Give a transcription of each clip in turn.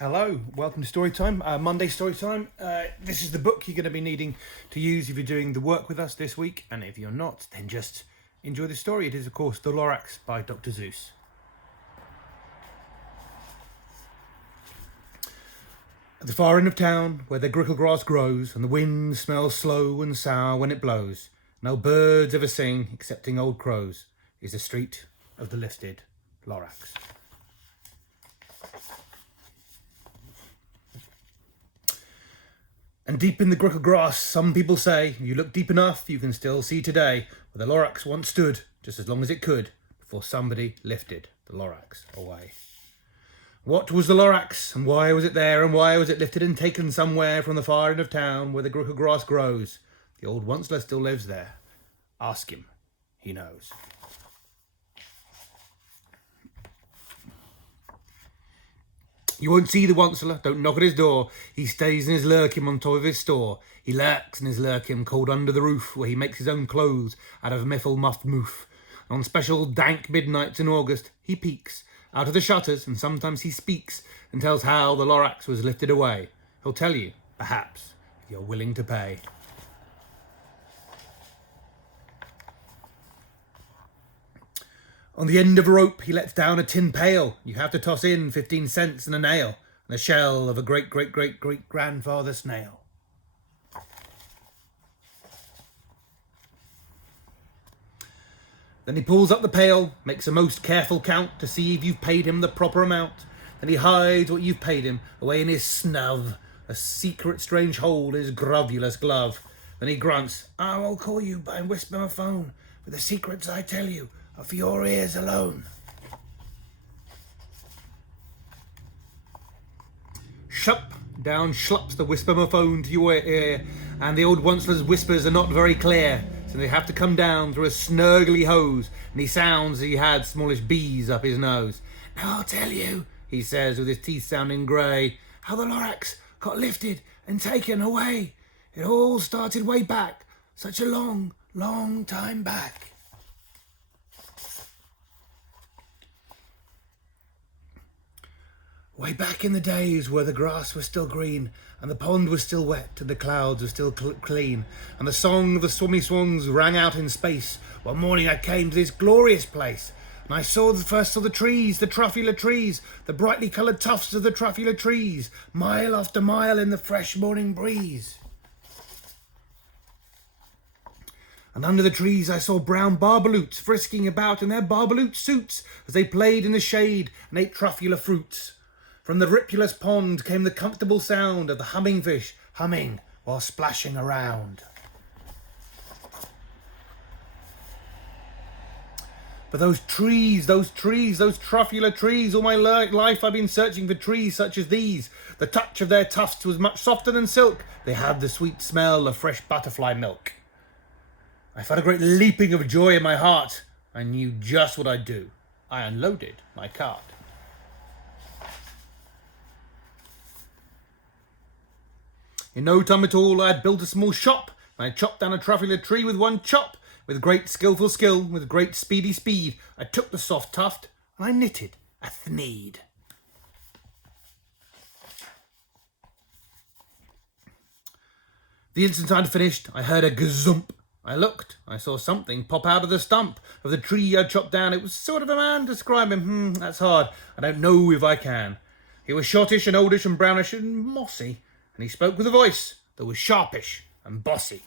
Hello, welcome to Storytime, Monday Storytime. This is the book you're going to be needing to use if you're doing the work with us this week, and if you're not, then just enjoy the story. It is, of course, The Lorax by Dr. Seuss. At the far end of town, where the grickle grass grows, and the wind smells slow and sour when it blows, no birds ever sing excepting old crows, is the street of the lifted Lorax. And deep in the grickle grass, some people say, you look deep enough, you can still see today where the Lorax once stood, just as long as it could, before somebody lifted the Lorax away. What was the Lorax, and why was it there, and why was it lifted and taken somewhere from the far end of town where the grickle grass grows? The old onceler still lives there. Ask him, he knows. You won't see the onceler, don't knock at his door. He stays in his lurkim on top of his store. He lurks in his lurkim, cold under the roof, where he makes his own clothes out of muffed moof. And on special dank midnights in August, he peeks out of the shutters, and sometimes he speaks and tells how the Lorax was lifted away. He'll tell you, perhaps, if you're willing to pay. On the end of a rope, he lets down a tin pail. You have to toss in 15 cents and a nail, and the shell of a great-great-great-great-grandfather snail. Then he pulls up the pail, makes a most careful count to see if you've paid him the proper amount. Then he hides what you've paid him away in his snub, a secret strange hole in his grovulous glove. Then he grunts, I will call you by whisper phone, for the secrets I tell you are for your ears alone. Shup, down schlups the whisper-phone to your ear, and the old onceler's whispers are not very clear, so they have to come down through a snurgly hose, and he sounds as he had smallish bees up his nose. Now I'll tell you, he says with his teeth sounding grey, how the Lorax got lifted and taken away. It all started way back, such a long, long time back. Way back in the days where the grass was still green, and the pond was still wet, and the clouds were still clean, and the song of the swummy swans rang out in space, one morning I came to this glorious place, and I saw the trees, the Truffula Trees, the brightly coloured tufts of the Truffula Trees, mile after mile in the fresh morning breeze. And under the trees I saw brown barbaloots frisking about in their barbaloot suits as they played in the shade and ate truffula fruits. From the ripulous pond came the comfortable sound of the humming fish humming while splashing around. But those Truffula Trees, all my life I've been searching for trees such as these. The touch of their tufts was much softer than silk. They had the sweet smell of fresh butterfly milk. I felt a great leaping of joy in my heart. I knew just what I'd do. I unloaded my cart. In no time at all, I had built a small shop, and I chopped down a Truffula tree with one chop. With great skillful skill, with great speedy speed, I took the soft tuft, and I knitted a thneed. The instant I'd finished, I heard a gazump. I looked, I saw something pop out of the stump of the tree I'd chopped down. It was sort of a man. Describe him, that's hard. I don't know if I can. He was shortish and oldish and brownish and mossy, and he spoke with a voice that was sharpish and bossy.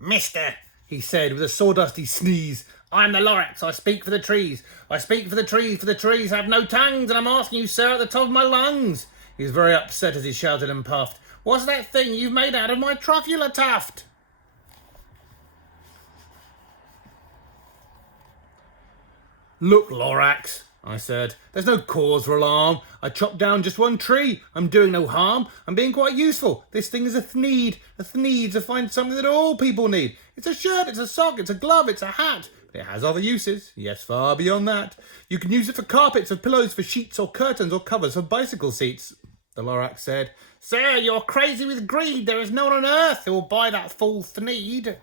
Mister, he said with a sawdusty sneeze, I am the Lorax, I speak for the trees. I speak for the trees have no tongues, and I'm asking you, sir, at the top of my lungs. He was very upset as he shouted and puffed. What's that thing you've made out of my truffula tuft? Look, Lorax, I said, there's no cause for alarm. I chopped down just one tree. I'm doing no harm. I'm being quite useful. This thing is a thneed. A thneed's to find something that all people need. It's a shirt, it's a sock, it's a glove, it's a hat. But it has other uses. Yes, far beyond that. You can use it for carpets, for pillows, for sheets or curtains or covers for bicycle seats. The Lorax said, Sir, you're crazy with greed. There is no one on earth who will buy that full thneed.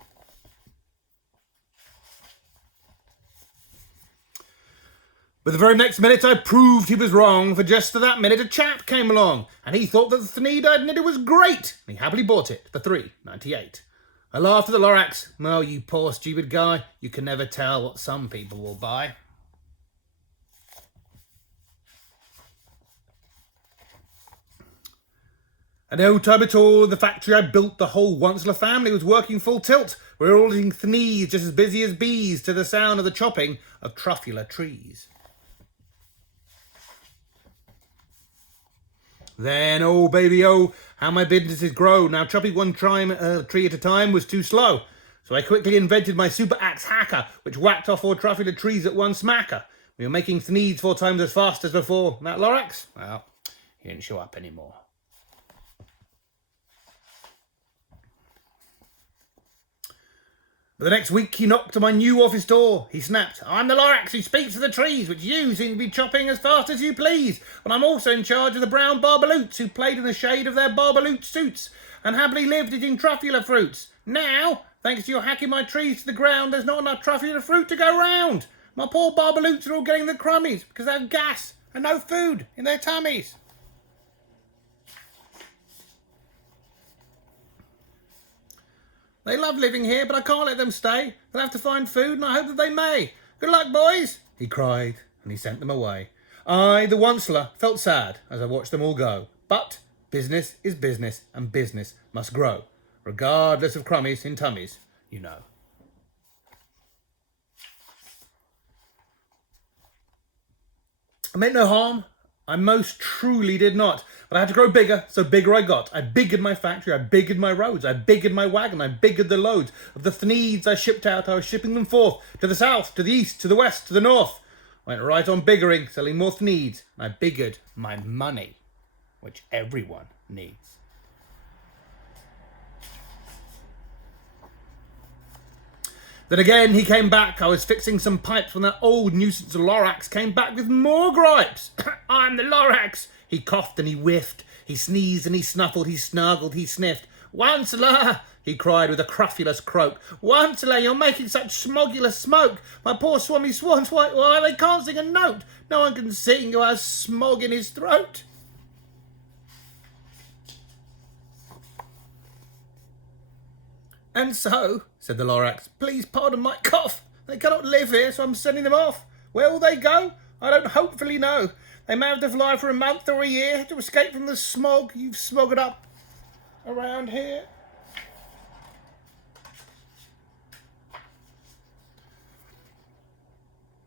But the very next minute I proved he was wrong, for just at that minute a chap came along, and he thought that the Thneed I'd knitted was great, and he happily bought it for $3.98. I laughed at the Lorax. Oh, you poor stupid guy, you can never tell what some people will buy. At no time at all, the factory I built, the whole Onceler family was working full tilt. We were all eating Thneeds just as busy as bees to the sound of the chopping of Truffula Trees. Then, oh baby, oh, how my business has grown. Now chopping one tree at a time was too slow. So I quickly invented my super axe hacker, which whacked off 4 Truffula trees at one smacker. We were making Thneeds 4 times as fast as before. That Lorax? Well, he didn't show up anymore. But the next week he knocked on my new office door. He snapped, "I'm the Lorax who speaks to the trees, which you seem to be chopping as fast as you please. But I'm also in charge of the brown barbaloots who played in the shade of their barbaloot suits and happily lived eating truffula fruits. Now, thanks to your hacking my trees to the ground, there's not enough truffula fruit to go round. My poor barbaloots are all getting the crummies because they have gas and no food in their tummies." "They love living here, but I can't let them stay. They'll have to find food, and I hope that they may. Good luck, boys," he cried, and he sent them away. I, the Onceler, felt sad as I watched them all go. But business is business, and business must grow, regardless of crummies in tummies, you know. I meant no harm. I most truly did not. But I had to grow bigger, so bigger I got. I biggered my factory, I biggered my roads, I biggered my wagon, I biggered the loads. Of the Thneeds I shipped out, I was shipping them forth, to the south, to the east, to the west, to the north. Went right on biggering, selling more Thneeds, and I biggered my money, which everyone needs. Then again he came back. I was fixing some pipes when that old nuisance Lorax came back with more gripes. "I'm the Lorax." He coughed and he whiffed. He sneezed and he snuffled. He snargled, he sniffed. "Onceler," he cried with a cruffulous croak. "Onceler, you're making such smogulous smoke. My poor swummy swans, why they can't sing a note. No one can sing who has smog in his throat." "And so," said the Lorax, "please pardon my cough. They cannot live here, so I'm sending them off. Where will they go? I don't hopefully know. They may have to fly for a month or a year to escape from the smog you've smogged up around here."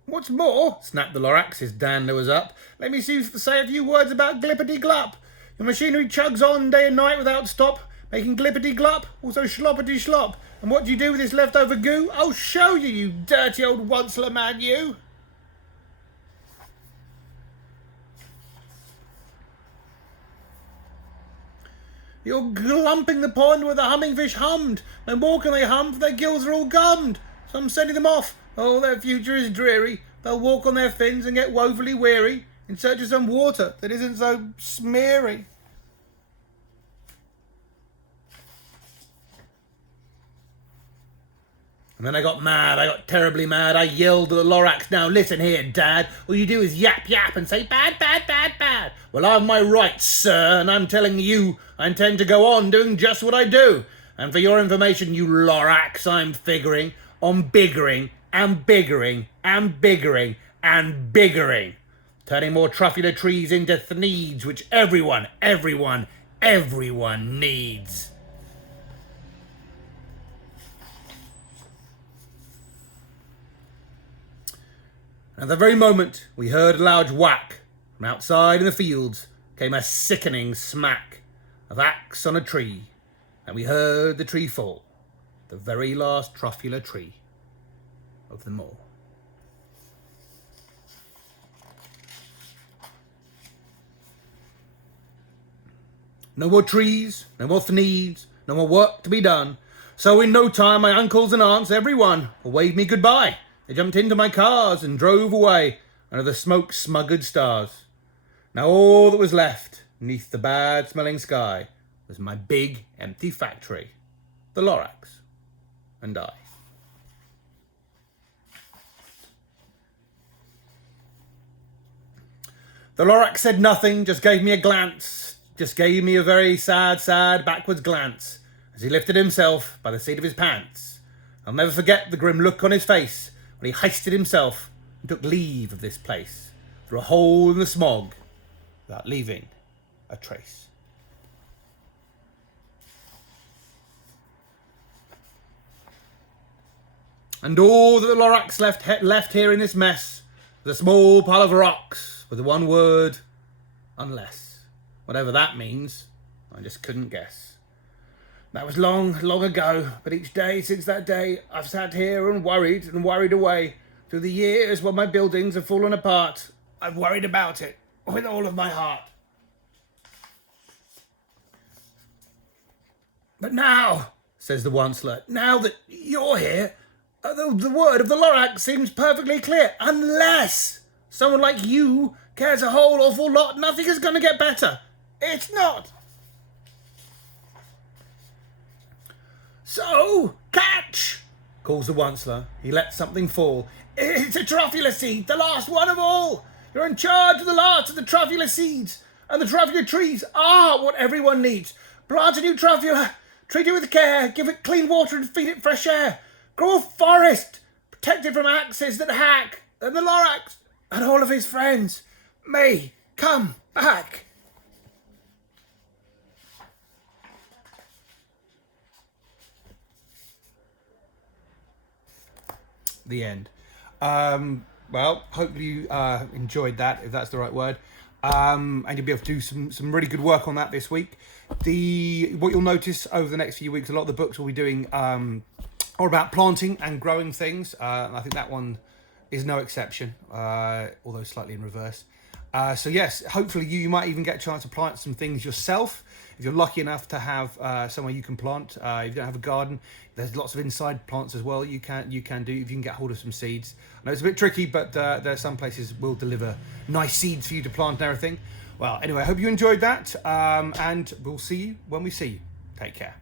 "What's more," snapped the Lorax, his dander was up, "let me say a few words about Glippity-Glup. Your machinery chugs on day and night without stop, making glippity-glup, also sloppity-slop. And what do you do with this leftover goo? I'll show you, you dirty old Onceler man, you." "You're glumping the pond where the humming fish hummed. No more can they hum, for their gills are all gummed. So I'm sending them off. Oh, their future is dreary. They'll walk on their fins and get woefully weary in search of some water that isn't so smeary." And then I got mad. I got terribly mad. I yelled at the Lorax, "Now listen here, Dad. All you do is yap, yap and say bad, bad, bad, bad. Well, I have my rights, sir, and I'm telling you I intend to go on doing just what I do. And for your information, you Lorax, I'm figuring on biggering and biggering and biggering and biggering. Turning more Truffula trees into Thneeds, which everyone needs." At the very moment we heard a loud whack, from outside in the fields came a sickening smack of axe on a tree, and we heard the tree fall, the very last Truffula tree of them all. No more trees, no more Thneeds, no more work to be done. So in no time my uncles and aunts, every one, waved me goodbye. They jumped into my cars and drove away under the smoke-smuggered stars. Now all that was left, neath the bad-smelling sky, was my big, empty factory, the Lorax, and I. The Lorax said nothing, just gave me a glance, just gave me a very sad, sad backwards glance as he lifted himself by the seat of his pants. I'll never forget the grim look on his face when he hoisted himself and took leave of this place through a hole in the smog without leaving a trace. And all that the Lorax left here in this mess was a small pile of rocks with the one word, unless. Whatever that means, I just couldn't guess. That was long, long ago, but each day since that day, I've sat here and worried away. Through the years when my buildings have fallen apart, I've worried about it with all of my heart. But now, says the Onceler, now that you're here, the word of the Lorax seems perfectly clear. Unless someone like you cares a whole awful lot, nothing is going to get better. It's not. So, catch, calls the Onceler. He lets something fall. It's a Truffula seed, the last one of all. You're in charge of the last of the Truffula seeds. And the Truffula trees are what everyone needs. Plant a new Truffula, treat it with care, give it clean water and feed it fresh air. Grow a forest, protect it from axes that hack. And the Lorax and all of his friends may come back. The end. Well, hopefully you enjoyed that, if that's the right word. And you'll be able to do some really good work on that this week. What you'll notice over the next few weeks, a lot of the books we'll be doing are about planting and growing things. And I think that one is no exception, although slightly in reverse. So yes, hopefully you might even get a chance to plant some things yourself. If you're lucky enough to have somewhere you can plant, if you don't have a garden, there's lots of inside plants as well. You can do if you can get hold of some seeds. I know it's a bit tricky, but there are some places will deliver nice seeds for you to plant and everything. Well, anyway, I hope you enjoyed that, and we'll see you when we see you. Take care.